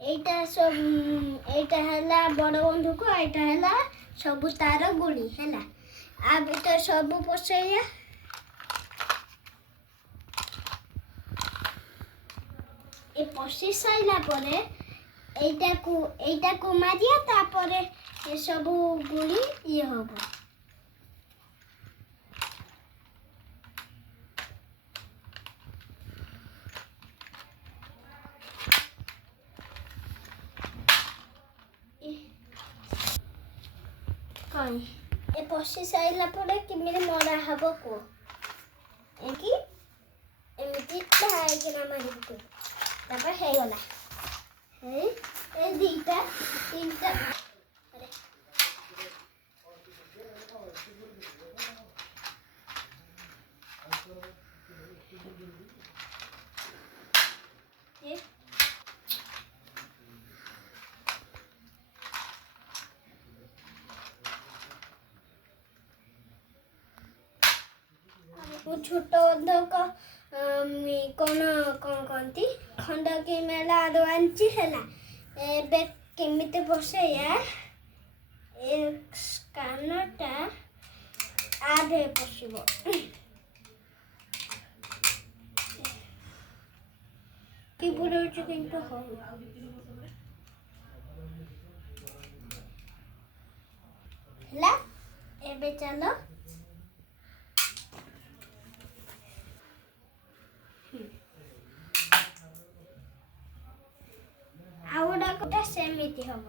এইটা সব এইটা ହେଲା ବଡ଼ ବନ୍ଧୁକ ଏଇଟା ହେଲା ସବୁ ତାର ଗୁଳି ହେଲା ଆ ଭିତରେ ସବୁ ପଶେଇବା ଏ ପଶି ସାରିଲା ପରେ এইটাକୁ ମାରିବା ତାପରେ ଏ ସବୁ ଗୁଳି ଇଏ ହବ କଣ ଏ ପଶି ସାରିଲା ପରେ କେମିତି ମରା ହବ କୁହ ଏମିତି ବାହାରିକିନା ମାରିବୁ ତାପରେ ହେଇଗଲା ଏ ଦିଟା ତିନିଟା ଛୋଟ ବନ୍ଧୁକ କ'ଣ କହନ୍ତି ଖଣ୍ଡକି ମେଳାରୁ ଆଣିଛି ହେଲା ଏବେ କେମିତି ବସେଇବା ଏ ସ୍କାନରଟା ଆରେ ପଶିବ କି ବୁଡ଼ଉଛି କିନ୍ତୁ ହଉ ହେଲା ଏବେ ଚାଲ ଆଉ ଗୋଟା ସେମିତି ହବ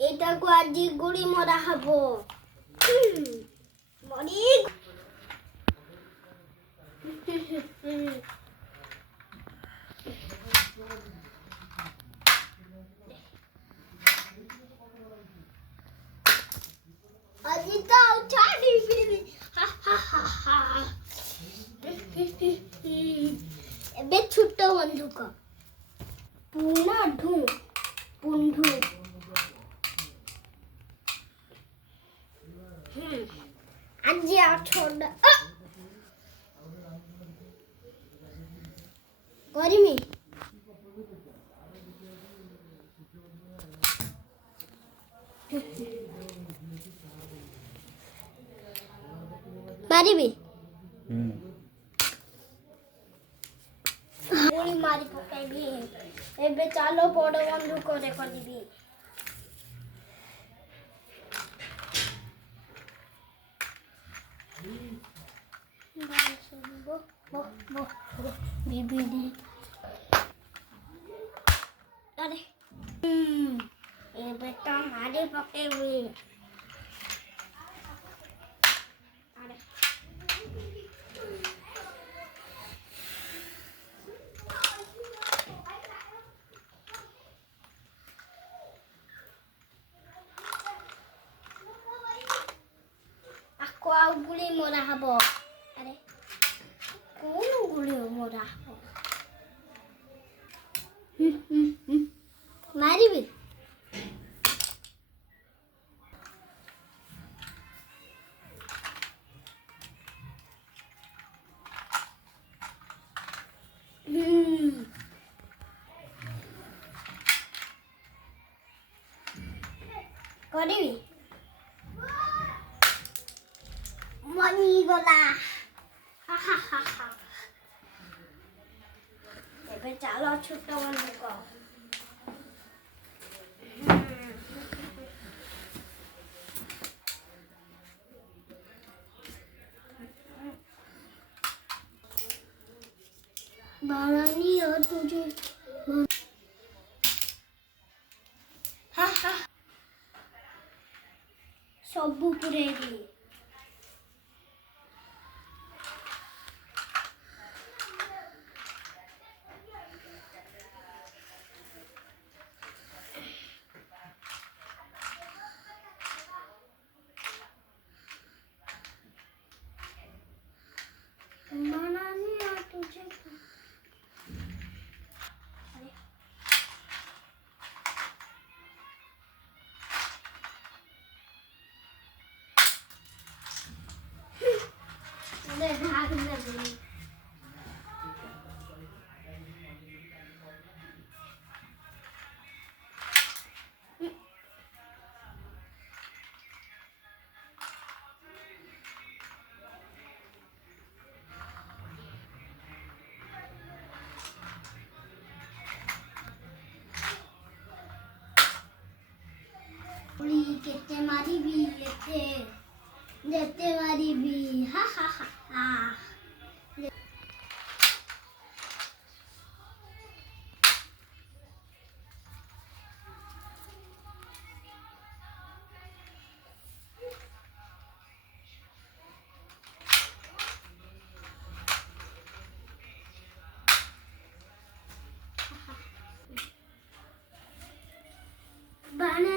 ଏଇଟାକୁ ଆଜି ଗୁଳି ମରା ହବ ମରି ଆଜି ତ ଛାଡ଼ିବିନି ଏବେ ଛୋଟ ବନ୍ଧୁକ ପୁଣ୍ଡୁ ଆଜି ଛୋଟ କରିମି ମାରିବି ଗୁଳି ମାରି ପକାଇବି ଏବେ ଚାଲ ବଡ଼ ବନ୍ଧୁକରେ କରିବି ଏବେ ତ ମାରି ପକେଇବି ଆଉ ଗୁଳି ମରା ହବ ଆରେ কোন গুলি মরা হব মারিবি କରିବି ମରିଗଲା ଏବେ ଚାଲ ଛୋଟ ବନ୍ଧୁକ बारानी और तुझे सबू पुरेगी ଗୁଳି କେତେ ମାରିବି ଯେତେ ମାରିବି ha ha ha ha बाण